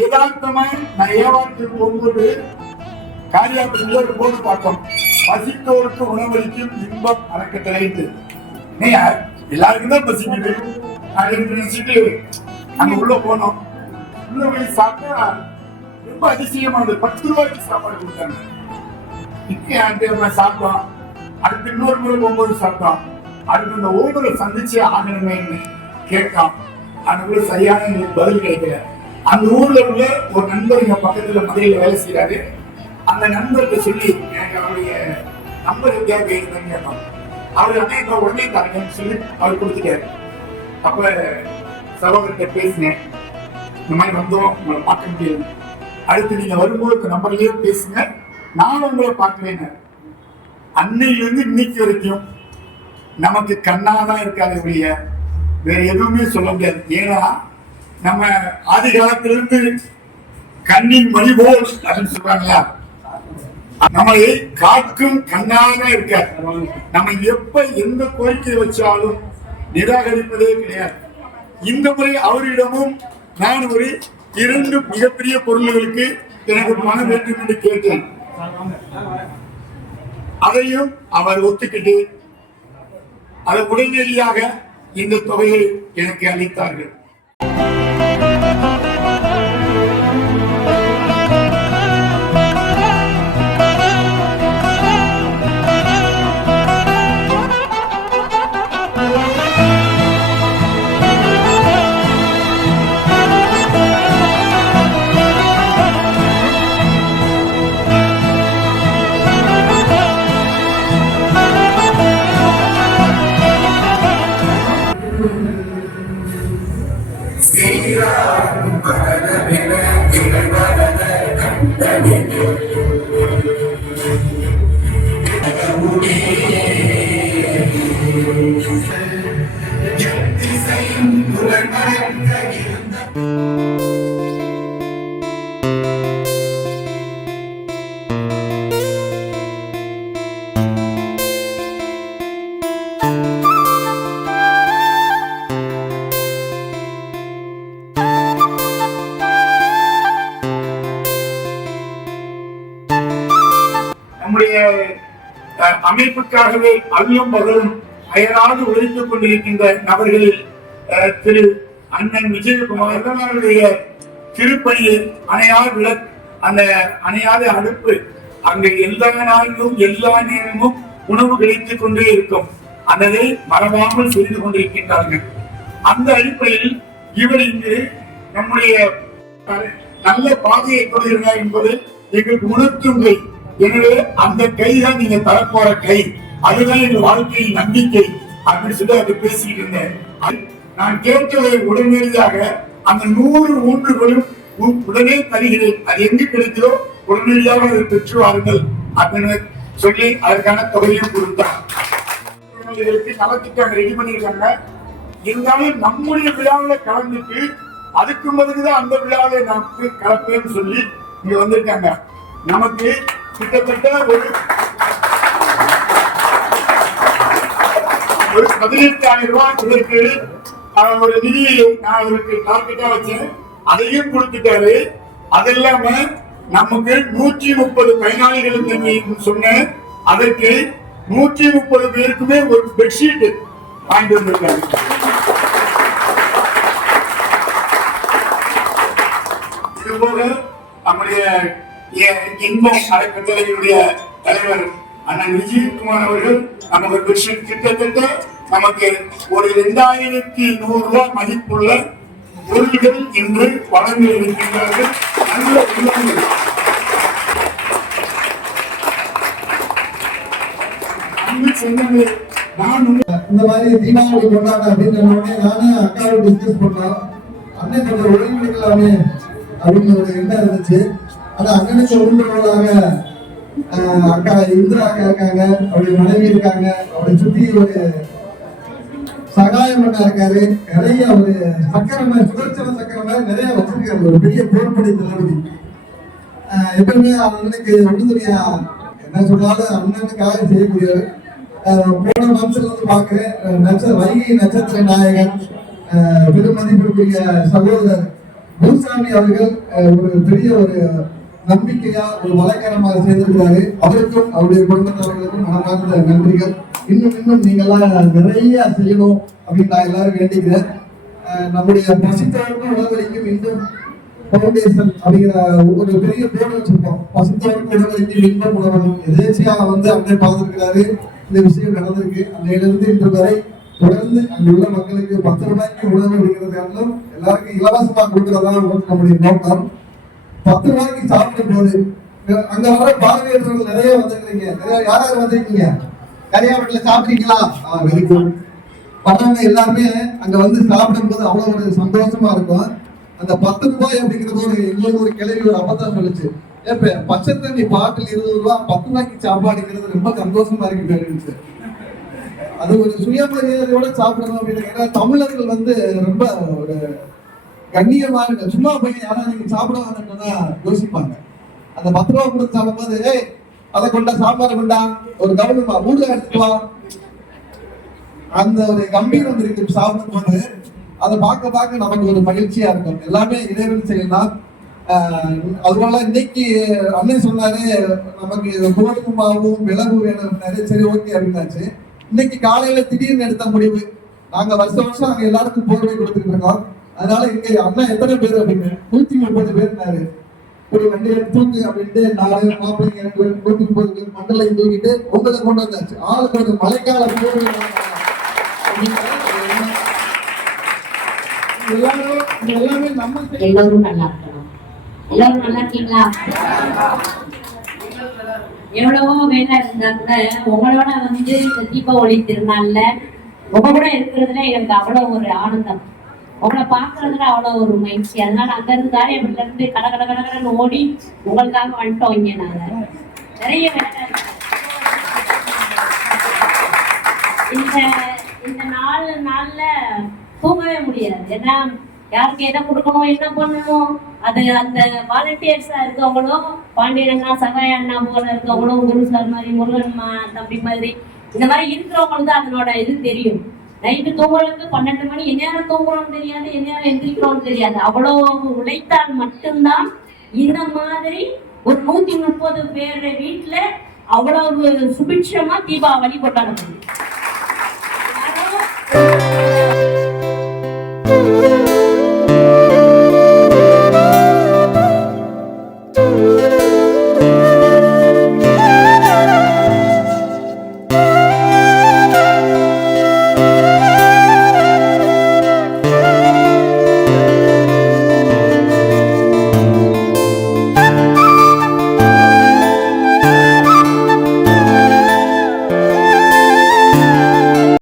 யதார்த்தமாய் நான் ஏவாரத்துக்கு போகும்போது காரியாபுரத்தில் ஒரு போர்டு பார்த்தோம். பசித்தோருக்கு உணவளிக்கும் இன்பம் அறக்கட்டளைந்து நீ எல்லாருக்கும் தான் பசிக்குது. அப்படின்னு நினைச்சிட்டு அங்க உள்ள போனோம். உள்ள போய் சாப்பிட்டா ரொம்ப அதிசயமானது. பத்து ரூபாய்க்கு சாப்பாடு கொடுத்தாங்க. இங்கே அந்த சாப்பிட்டோம். அடுத்து இன்னொரு முறை போகும்போது சாப்பிட்டோம். அடுத்து இந்த ஊரை சந்திச்சு ஆகணுமே கேட்டோம். அதுக்குள்ள சரியான பதில் கிடைக்கல. அந்த ஊர்ல உள்ள ஒரு நண்பர் எங்க பக்கத்துல மதுரையில வேலை செய்யறாரு அந்த நண்பர்கிட்ட சொல்லி எனக்கு அவருடைய நம்பர் எங்கேயாவது வேணும்னு கேட்டோம் அவர் அண்ணே இப்ப உடனே தரணும்னு சொல்லி அவர் கொடுத்துட்டாரு. அப்ப சகோதரர்கிட்ட பேசினேன். இந்த மாதிரி வந்தோம் உங்களை பார்க்க முடியாது அடுத்து நீங்க வரும்போது இந்த நம்பர்லயே பேசுங்க. நான் உங்களை பார்க்கிறேன். அன்னையிலிருந்து இன்னைக்கு வரைக்கும் நமக்கு கண்ணாதான் இருக்காது ஒழிய வேற எதுவுமே சொல்ல முடியாது. ஏன்னா நம்ம ஆதி காலத்திலிருந்து கண்ணின் மணி போல் அப்படின்னு சொல்றாங்களா? நம்மளை காக்கும் கண்ணாக இருக்க. நம்ம எப்ப எந்த கோரிக்கை வச்சாலும் நிராகரிப்பதே கிடையாது. இந்த முறை அவரிடமும் நான் ஒரு இரண்டு மிகப்பெரிய பொருள்களுக்கு எனக்கு பணம் வேண்டும் என்று கேட்டேன். அதையும் அவர் ஒத்துக்கிட்டு அதை உடனடியாக இந்த தொகையை எனக்கு அளித்தார்கள். நம்முடைய அமைப்புக்காகவே அல்லும் பகலும் அயராது உழைத்துக் கொண்டிருக்கின்ற நபர்களில் திரு அண்ணன் விஜயகுமார் அவருடைய திருப்பணியில் அணையார் விளக் அந்த அணையாத அடுப்பு. அங்கு எல்லா நாளிலும் எல்லா நேரமும் உணவு கிடைத்துக் கொண்டே இருக்கும். அதனை மறவாமல் செய்து கொண்டிருக்கின்றார்கள். அந்த அடிப்படையில் இவர் இங்கு நம்முடைய நல்ல பாதையை கொண்டிருக்கிறார் என்பது எங்களுக்கு உணர்த்தும் எனவே அந்த கை தான் நீங்க தரப்போற கை. அதுதான் எங்க வாழ்க்கையில் நம்பிக்கை அப்படின்னு சொல்லி அது பேசிட்டு இருந்தேன். நான் கேட்டதை உடனடியாக அந்த நூறு ஊன்றுகளும் உடனே தருகிறேன். அது எங்கு கிடைத்ததோ உடனடியாக அதை பெற்று வாருங்கள் அப்படின்னு சொல்லி அதற்கான தொகையும் கொடுத்தார். இதற்கு நலத்திட்டம் ரெடி பண்ணியிருக்காங்க. இருந்தாலும் நம்முடைய விழாவில் கலந்துட்டு அதுக்கு பிறகுதான் அந்த விழாவில் நமக்கு கலப்பேன்னு சொல்லி இங்க வந்திருக்காங்க. நமக்கு கிட்டத்தட்ட ஒரு ஒரு பதினெட்டாயிரம் ரூபாய் இதற்கு ஆஹ், ஒரு நிதியை நான் அவருக்கு டார்கெட்டா வச்சேன். அதையும் கொடுத்துட்டாரு. அது இல்லாம நமக்கு நூற்றி முப்பது பயனாளிகள் சொன்ன சொன்னேன். அதற்கு நூற்றி முப்பது பேருக்குமே ஒரு பெட்ஷீட் வாங்கிட்டு வந்திருக்காரு. இதுபோல நம்முடைய இன்பம் அறக்கட்டளையுடைய தலைவர் அண்ணன் விஜயகுமார் அவர்கள் நமக்கு பெட்ஷீட் கிட்டத்தட்ட நமக்கு ஒரு இரண்டாயிரத்தி நூறு ரூபாய் மதிப்புள்ள பொருள்கள் இன்று வழங்க இருக்கின்றார்கள். நல்ல உள்ளங்கள் இந்த மாதிரி தீபாவளி கொண்டாட அப்படின்னு உடனே நானும் அக்காவை டிஸ்கஸ் பண்ணோம் அண்ணன் கொஞ்சம் ஒழுங்கெடுக்கலாமே அப்படின்னு ஒரு எண்ணம் இருந்துச்சு. ஆனா அண்ணனுக்கு உண்டுறவங்களாக அக்கா இந்திரா அக்கா இருக்காங்க அவருடைய மனைவி இருக்காங்க. அவரை சுத்தி ஒரு சகாயம் பண்ணா இருக்காரு. நிறைய ஒரு சக்கரம் மாதிரி, சுதர்சன நிறைய வச்சிருக்காரு. ஒரு பெரிய போர்படி தளபதி. எப்பவுமே அண்ணனுக்கு உறுதுணையா என்ன சொன்னாலும் அண்ணனுக்காக செய்யக்கூடியவர். போன மாசத்துல வந்து பாக்குறேன் நட்சத்திர நட்ச வைகை நட்சத்திர நாயகன் பெருமதிப்பிற்குரிய சகோதரர் குருசாமி அவர்கள் ஒரு பெரிய ஒரு நம்பிக்கையா ஒரு வழக்கரமாக செய்திருக்கிறாரு அவருக்கும் அவருடைய குடும்பத்தவர்களுக்கும் மனமார்ந்த நன்றிகள். இன்னும் இன்னும் நீங்கெல்லாம் நிறைய செய்யணும் அப்படின்னு நான் எல்லாரும் வேண்டிக்கிறேன். நம்முடைய பசித்தவருக்கும் உணவளிக்கும் இன்னும் ஃபவுண்டேஷன் அப்படிங்கிற ஒரு பெரிய போர்டு வச்சிருக்கோம். பசித்தவருக்கும் உணவளிக்கும் இன்பம் உணவகம் எதேச்சியா வந்து அப்படியே பார்த்துருக்கிறாரு. இந்த விஷயம் நடந்திருக்கு. அன்னையிலிருந்து இன்று வரை தொடர்ந்து அங்க உள்ள மக்களுக்கு பத்து ரூபாய்க்கு உணவு அப்படிங்கிறதுக்காகவும் எல்லாருக்கும் இலவசமா கொடுக்கறதா நம்முடைய நோக்கம். பத்து ரூபாய்க்கு சாப்பிடும் போது அங்க வர பார்வையாளர்கள் நிறைய வந்திருக்கீங்க நிறைய யார் யார் வந்திருக்கீங்க? கரியாபட்டில சாப்பிட்டீங்களா? ஆ வெரி வர்றவங்க எல்லாருமே அங்க வந்து சாப்பிடும்போது அவ்வளவு ஒரு சந்தோஷமா இருக்கும். அந்த பத்து ரூபாய் அப்படிங்கிறது ஒரு எங்களுக்கு ஒரு கிளவி ஒரு அபத்தம் சொல்லுச்சு. ஏப்ப பச்சை தண்ணி பாட்டில் இருபது ரூபா பத்து ரூபாய்க்கு சாப்பாடுங்கிறது ரொம்ப சந்தோஷமா இருக்கு அப்படின்னு அது ஒரு சுயமரியாதையோட சாப்பிடணும் அப்படின்னு. கேட்டா தமிழர்கள் வந்து ரொம்ப ஒரு கண்ணியமா இருக்கு சும்மா போய் யாராவது நீங்க சாப்பிட வேணும்னா யோசிப்பாங்க. அந்த பத்து ரூபா கொடுத்து சாப்பிடும்போது அதை கொண்டா சாம்பார் கொண்டா ஒரு கவனமா ஊர்ல எடுத்துட்டு வா. அந்த ஒரு கம்பீரம் இருக்கு சாப்பிடும்போது அதை பார்க்க பார்க்க நமக்கு ஒரு மகிழ்ச்சியா இருக்கும். எல்லாமே இறைவன் செய்யலாம். அதுபோல இன்னைக்கு அண்ணன் சொன்னாரு நமக்கு கோதுமை மாவும் மிளகு வேணும்னாரு சரி ஓகே அப்படின்னாச்சு. இன்னைக்கு காலையில திடீர்னு எடுத்த முடிவு. நாங்க வருஷம் வருஷம் நாங்க எல்லாருக்கும் போர்வை கொடுத்துட்டு இருக்கோம். அதனால இங்க அண்ணா எத்தனை பேர் அப்படின்னு நூத்தி முப்பது பேர்னாரு ஒரு வண்டி தூக்கு அப்படின்ட்டு நாலு மாப்பிள்ளைங்க ரெண்டு பேர் நூத்தி முப்பது பேர் மண்டலை தூக்கிட்டு உங்களை கொண்டு வந்தாச்சு. ஆளுக்கு ஒரு மழைக்கால எல்லாரும் எல்லாமே நம்ம எல்லாரும் நல்லா இருக்கணும். எல்லாரும் நல்லா இருக்கீங்களா? எவ்வளவோ வேலை இருந்தா கூட உங்களோட வந்து இந்த தீபாவளி திருநாள்ல உங்க கூட இருக்கிறதுல எனக்கு அவ்வளவு ஒரு ஆனந்தம். உங்களை பாக்குறதுல அவ்வளவு ஒரு மகிழ்ச்சி. அதனால அங்க இருந்து இவங்க இருந்து கட கட கட கடன்னு ஓடி உங்களுக்காக வந்துட்டோம் இங்க நாங்க. நிறைய வேலை இந்த இந்த நாலு நாள்ல தூங்கவே முடியாது. ஏன்னா யாருக்கு எதை கொடுக்கணும் என்ன பண்ணணும் அது அந்த வாலண்டியர்ஸா இருக்கவங்களும் பாண்டியன் அண்ணா சகாய அண்ணா போல இருக்கவங்களும் குரு சார் மாதிரி முருகன் மா- தம்பி மாதிரி இந்த மாதிரி இருக்கிறவங்களுக்கு அதனோட இது தெரியும். நைட்டு தூங்குறதுக்கு பன்னெண்டு மணி எந்நேரம் தூங்குறோம் தெரியாது எந்நேரம் எந்திரிக்கிறோம் தெரியாது. அவ்வளோ உழைத்தால் மட்டும்தான் இந்த மாதிரி ஒரு நூத்தி முப்பது பேர் வீட்டுல அவ்வளவு சுபிட்சமா தீபாவளி கொண்டாட முடியும்.